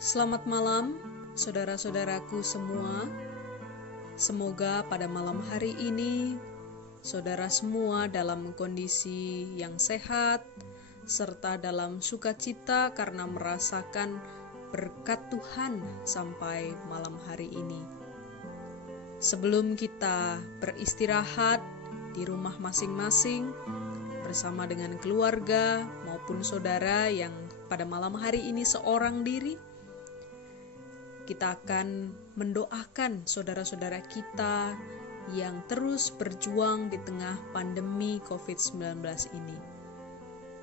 Selamat malam, saudara-saudaraku semua. Semoga pada malam hari ini saudara semua dalam kondisi yang sehat serta dalam sukacita karena merasakan berkat Tuhan sampai malam hari ini. Sebelum kita beristirahat di rumah masing-masing bersama dengan keluarga maupun saudara yang pada malam hari ini seorang diri, kita akan mendoakan saudara-saudara kita yang terus berjuang di tengah pandemi COVID-19 ini.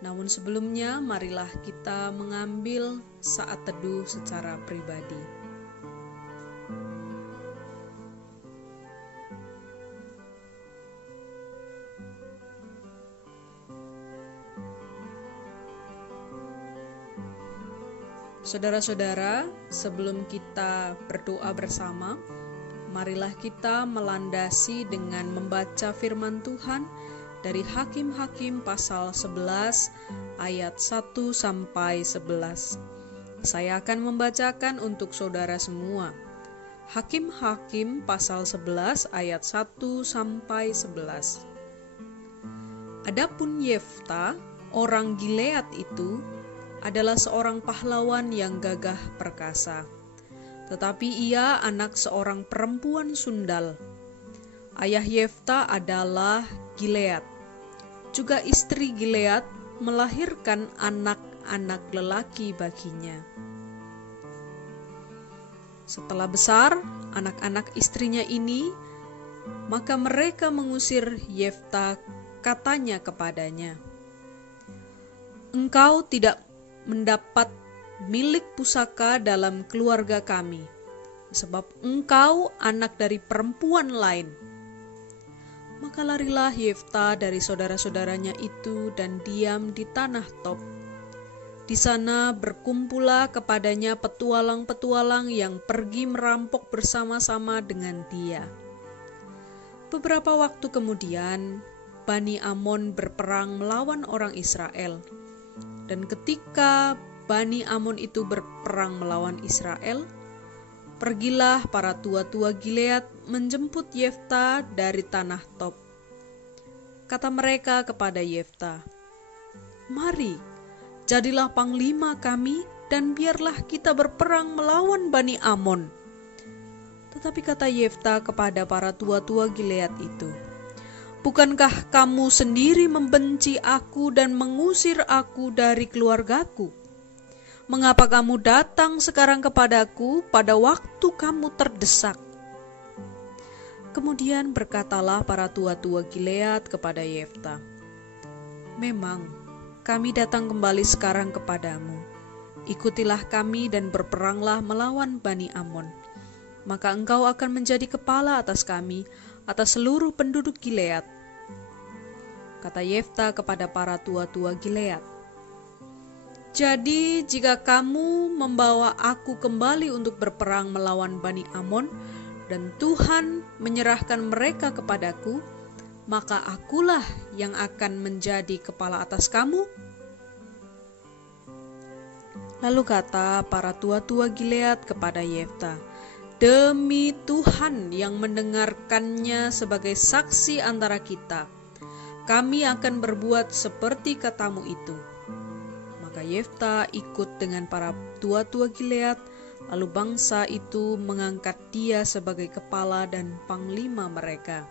Namun sebelumnya, marilah kita mengambil saat teduh secara pribadi. Saudara-saudara, sebelum kita berdoa bersama, marilah kita melandasi dengan membaca firman Tuhan dari Hakim-Hakim pasal 11 ayat 1 sampai 11. Saya akan membacakan untuk saudara semua. Hakim-Hakim pasal 11 ayat 1 sampai 11. Adapun Yefta, orang Gilead itu, adalah seorang pahlawan yang gagah perkasa. Tetapi ia anak seorang perempuan sundal. Ayah Yefta adalah Gilead. Juga istri Gilead melahirkan anak-anak lelaki baginya. Setelah besar anak-anak istrinya ini, maka mereka mengusir Yefta, katanya kepadanya, "Engkau tidak mendapat milik pusaka dalam keluarga kami, sebab engkau anak dari perempuan lain." Maka larilah Yefta dari saudara-saudaranya itu dan diam di tanah Tob. Di sana berkumpullah kepadanya petualang-petualang yang pergi merampok bersama-sama dengan dia. Beberapa waktu kemudian, Bani Amon berperang melawan orang Israel. Dan ketika Bani Amon itu berperang melawan Israel, pergilah para tua-tua Gilead menjemput Yefta dari tanah Tob. Kata mereka kepada Yefta, "Mari, jadilah panglima kami dan biarlah kita berperang melawan Bani Amon." Tetapi kata Yefta kepada para tua-tua Gilead itu, "Bukankah kamu sendiri membenci aku dan mengusir aku dari keluargaku? Mengapa kamu datang sekarang kepadaku pada waktu kamu terdesak?" Kemudian berkatalah para tua-tua Gilead kepada Yefta, "Memang kami datang kembali sekarang kepadamu. Ikutilah kami dan berperanglah melawan Bani Amon. Maka engkau akan menjadi kepala atas kami, atas seluruh penduduk Gilead." Kata Yefta kepada para tua-tua Gilead, "Jadi jika kamu membawa aku kembali untuk berperang melawan Bani Amon, dan Tuhan menyerahkan mereka kepadaku, maka akulah yang akan menjadi kepala atas kamu?" Lalu kata para tua-tua Gilead kepada Yefta, "Demi Tuhan yang mendengarkannya sebagai saksi antara kita, kami akan berbuat seperti katamu itu." Maka Yefta ikut dengan para tua-tua Gilead, lalu bangsa itu mengangkat dia sebagai kepala dan panglima mereka.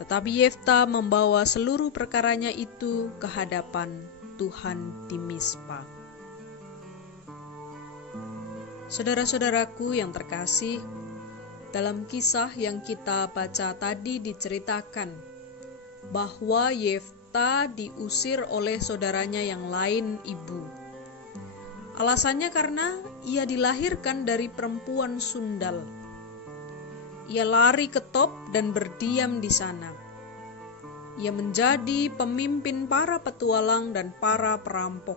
Tetapi Yefta membawa seluruh perkaranya itu ke hadapan Tuhan di Mispa. Saudara-saudaraku yang terkasih, dalam kisah yang kita baca tadi diceritakan bahwa Yefta diusir oleh saudaranya yang lain, ibu. Alasannya karena ia dilahirkan dari perempuan sundal. Ia lari ke Tob dan berdiam di sana. Ia menjadi pemimpin para petualang dan para perampok.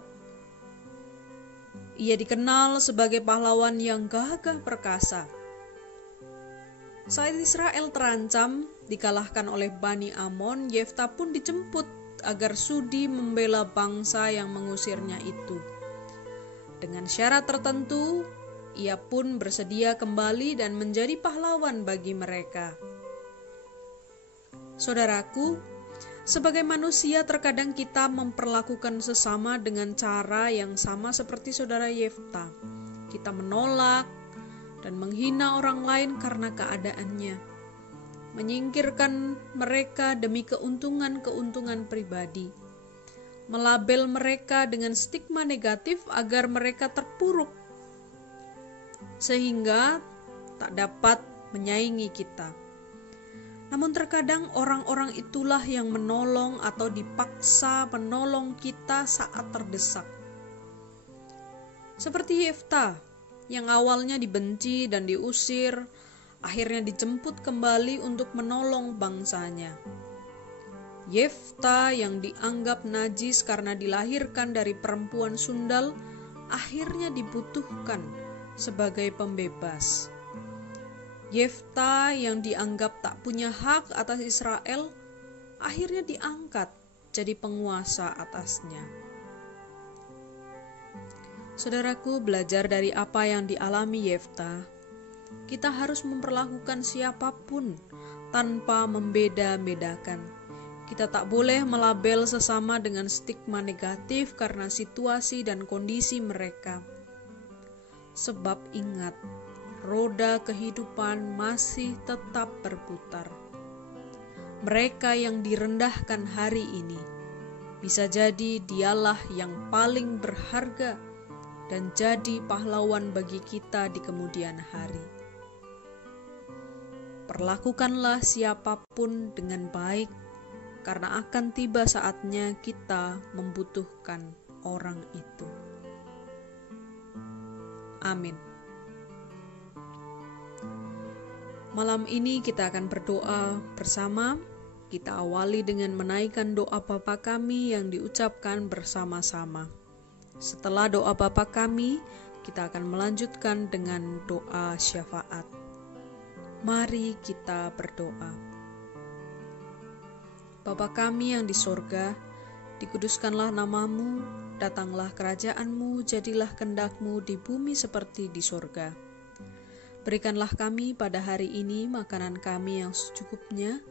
Ia dikenal sebagai pahlawan yang gagah perkasa. Saat Israel terancam dikalahkan oleh Bani Amon, Yefta pun dijemput agar sudi membela bangsa yang mengusirnya itu. Dengan syarat tertentu, ia pun bersedia kembali dan menjadi pahlawan bagi mereka. Saudaraku, sebagai manusia terkadang kita memperlakukan sesama dengan cara yang sama seperti saudara Yefta. Kita menolak dan menghina orang lain karena keadaannya, menyingkirkan mereka demi keuntungan-keuntungan pribadi, melabel mereka dengan stigma negatif agar mereka terpuruk, sehingga tak dapat menyaingi kita. Namun terkadang orang-orang itulah yang menolong atau dipaksa menolong kita saat terdesak. Seperti Yefta yang awalnya dibenci dan diusir, akhirnya dijemput kembali untuk menolong bangsanya. Yefta yang dianggap najis karena dilahirkan dari perempuan sundal, akhirnya dibutuhkan sebagai pembebas. Yefta yang dianggap tak punya hak atas Israel, akhirnya diangkat jadi penguasa atasnya. Saudaraku, belajar dari apa yang dialami Yefta, kita harus memperlakukan siapapun tanpa membeda-bedakan. Kita tak boleh melabel sesama dengan stigma negatif karena situasi dan kondisi mereka. Sebab ingat, roda kehidupan masih tetap berputar. Mereka yang direndahkan hari ini, bisa jadi dialah yang paling berharga dan jadi pahlawan bagi kita di kemudian hari. Perlakukanlah siapapun dengan baik, karena akan tiba saatnya kita membutuhkan orang itu. Amin. Malam ini kita akan berdoa bersama. Kita awali dengan menaikkan doa Bapa kami yang diucapkan bersama-sama. Setelah doa Bapa kami, kita akan melanjutkan dengan doa syafaat. Mari kita berdoa. Bapa kami yang di sorga, dikuduskanlah namamu, datanglah kerajaan-Mu, jadilah kehendak-Mu di bumi seperti di sorga. Berikanlah kami pada hari ini makanan kami yang secukupnya,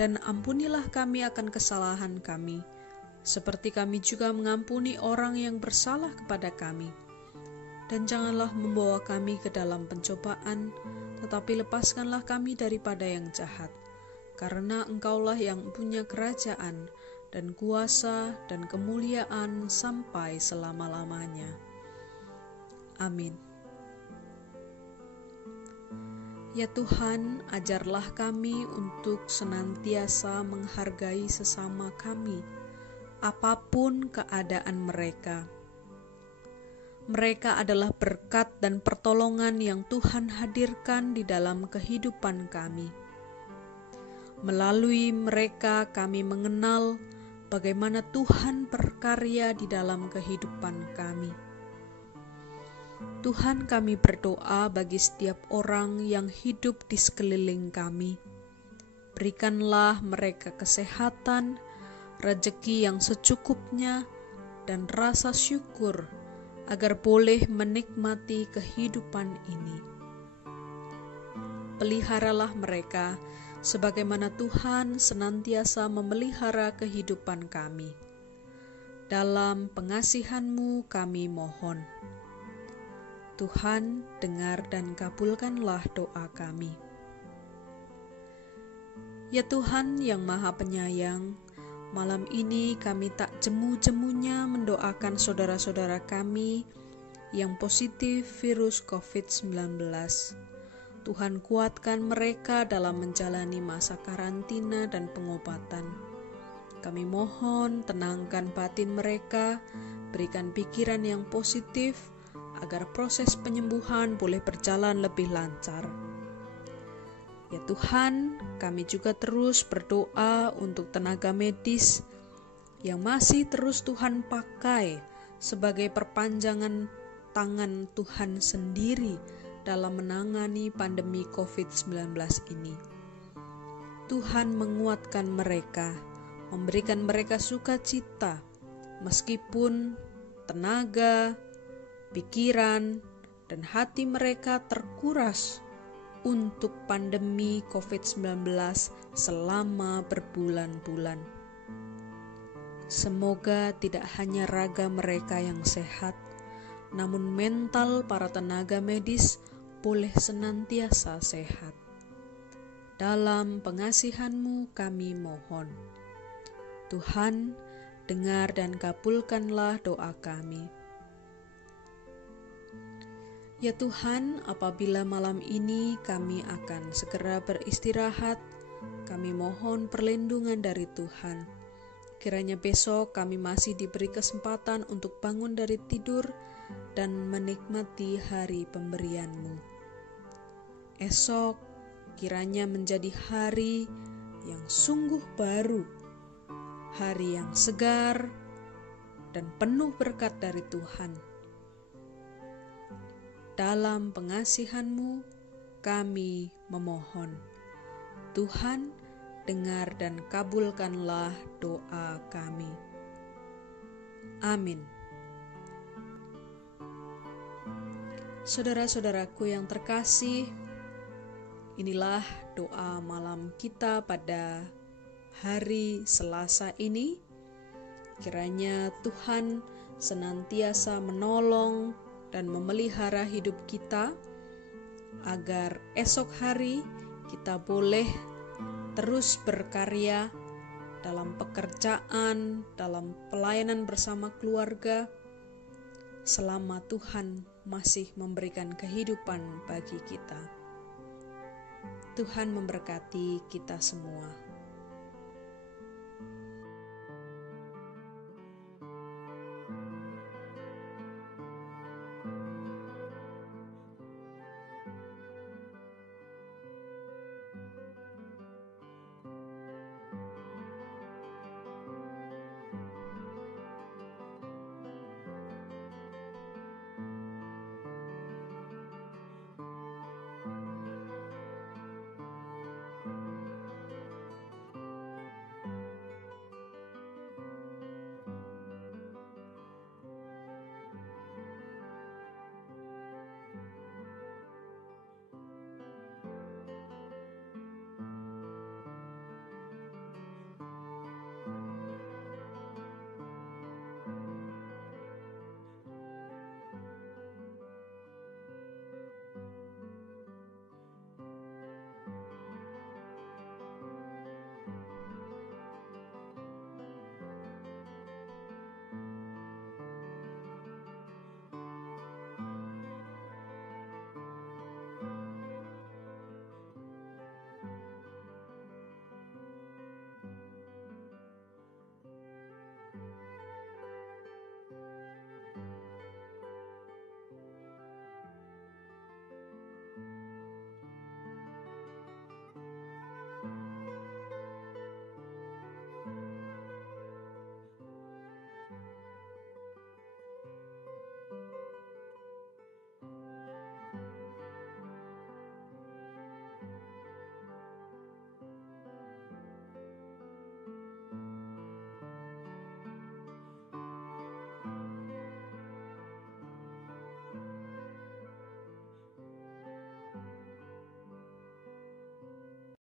dan ampunilah kami akan kesalahan kami, seperti kami juga mengampuni orang yang bersalah kepada kami. Dan janganlah membawa kami ke dalam pencobaan, tetapi lepaskanlah kami daripada yang jahat. Karena Engkaulah yang punya kerajaan, dan kuasa, dan kemuliaan sampai selama-lamanya. Amin. Ya Tuhan, ajarlah kami untuk senantiasa menghargai sesama kami, apapun keadaan mereka. Mereka adalah berkat dan pertolongan yang Tuhan hadirkan di dalam kehidupan kami. Melalui mereka kami mengenal bagaimana Tuhan berkarya di dalam kehidupan kami. Tuhan, kami berdoa bagi setiap orang yang hidup di sekeliling kami. Berikanlah mereka kesehatan, rezeki yang secukupnya, dan rasa syukur agar boleh menikmati kehidupan ini. Peliharalah mereka sebagaimana Tuhan senantiasa memelihara kehidupan kami. Dalam pengasihan-Mu kami mohon. Tuhan, dengar dan kabulkanlah doa kami. Ya Tuhan yang Maha Penyayang, malam ini kami tak jemu-jemunya mendoakan saudara-saudara kami yang positif virus COVID-19. Tuhan, kuatkan mereka dalam menjalani masa karantina dan pengobatan. Kami mohon tenangkan batin mereka, berikan pikiran yang positif, agar proses penyembuhan boleh berjalan lebih lancar. Ya Tuhan, kami juga terus berdoa untuk tenaga medis yang masih terus Tuhan pakai sebagai perpanjangan tangan Tuhan sendiri dalam menangani pandemi COVID-19 ini. Tuhan menguatkan mereka, memberikan mereka sukacita, meskipun tenaga, pikiran, dan hati mereka terkuras untuk pandemi COVID-19 selama berbulan-bulan. Semoga tidak hanya raga mereka yang sehat, namun mental para tenaga medis boleh senantiasa sehat. Dalam pengasihan-Mu kami mohon. Tuhan, dengar dan kabulkanlah doa kami. Ya Tuhan, apabila malam ini kami akan segera beristirahat, kami mohon perlindungan dari Tuhan. Kiranya besok kami masih diberi kesempatan untuk bangun dari tidur dan menikmati hari pemberian-Mu. Esok kiranya menjadi hari yang sungguh baru, hari yang segar dan penuh berkat dari Tuhan. Dalam pengasihan-Mu kami memohon. Tuhan, dengar dan kabulkanlah doa kami. Amin. Saudara-saudaraku yang terkasih, inilah doa malam kita pada hari Selasa ini. Kiranya Tuhan senantiasa menolong dan memelihara hidup kita, agar esok hari kita boleh terus berkarya dalam pekerjaan, dalam pelayanan bersama keluarga, selama Tuhan masih memberikan kehidupan bagi kita. Tuhan memberkati kita semua.